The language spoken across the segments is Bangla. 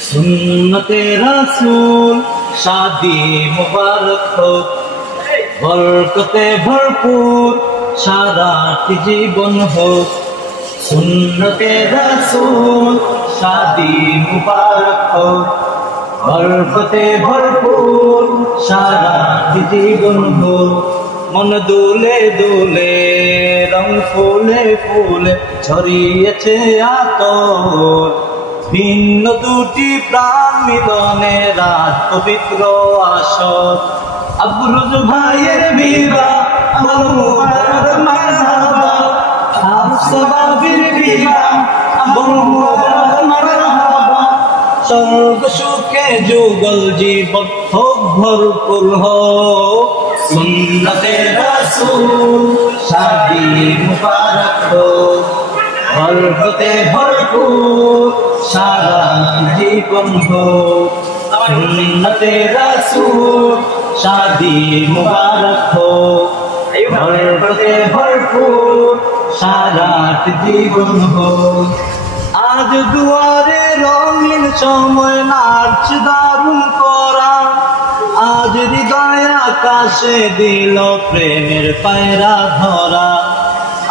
सुन्नते रसूल शादी मुबारक हो, बरकते भरपूर साराटी जीवन हो। सुन्नते रसूल शादी मुबारक हो, बरकते भरपूर साराटी जीवन हो। मन দুলে দুলে রং ফুলে ফুলে ছড়িয়েছে আতর, ভিন্ন দুটি প্রাণ মিলনে রাত পবিত্র আসর। আবরুজ ভাইয়ের বিবাহ আমল মুবারক মারহাবা, হাফসা বাবির বিবাহ আমল মুবারক মারহাবা। স্বর্গ সুখে যুগল জীবন হোক ভরপুর হোক, सुन्नते रसूल शादी मुबारक हो, बरकते भरपूर सारा जीवन हो। सुन्नते रसूल शादी मुबारक हो, बरकते भरपूर सारा जीवन हो। आज दुआरे रंगीन समय नाच दारुण करा, आज हृदय आकाशे दिल प्रेमेर पायरा धरा।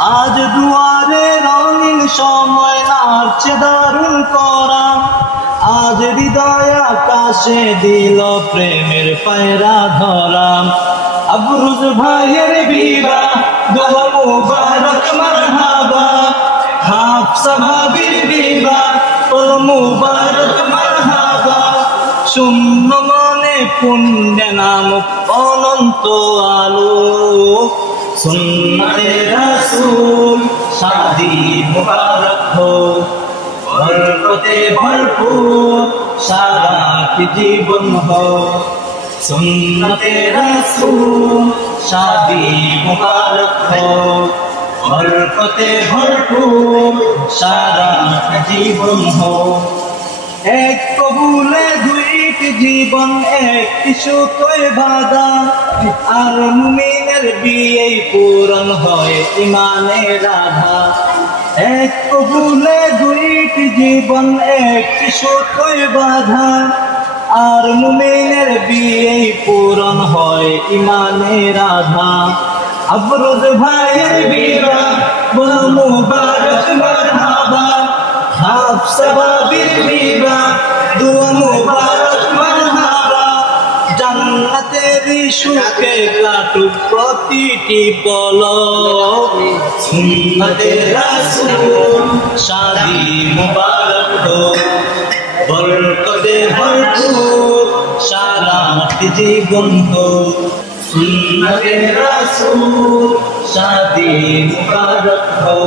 आज दुआरे रंगीन समय नाचे दारुण करा, आज हृदय आकाशे दिल प्रेमेर पायरा धरा। अबरुज भाइयेर बिबाह दुआ मुबारक मरहाबा, हाफसा भाबिर बिबाह दुआ मुबारक मरहाबा। शून्य मने पुण्य नामक अनंत आलो, सुन्नते रसूल शादी मुबारक हो, बरकते भरपूर साराटी जीवन हो। सुन्नते रसूल शादी मुबारक हो, बरकते भरपूर साराटी जीवन हो। एक कबूले दुईटी जीवन एकटी সুতোয় বাঁধা, আর মুমিনের বিয়ে পূরণ হয় ইমানের আধা। এক কবুলে দুইটি জীবন একটি সুতোয় বাঁধা, আর মুমিনের বিয়ে পূরণ হয় ইমানের আধা। আবরুজ ভাইয়ের বিবাহ বল মুবারক মারহাবা, হাফসা বাবির বিবাহ দুয়া মুবারক মারহাবা। জান্নাতেরই সুখে কাটুক প্রতিটি পলক, সুন্নতে রাসূল শাদি মুবারক হো, বরকতে ভরপুর সারাটি জীবন হো। সুন্নতে রাসূল শাদি মুবারক হো,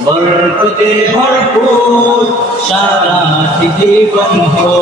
बरकते भरपूर सारा जीवन हो।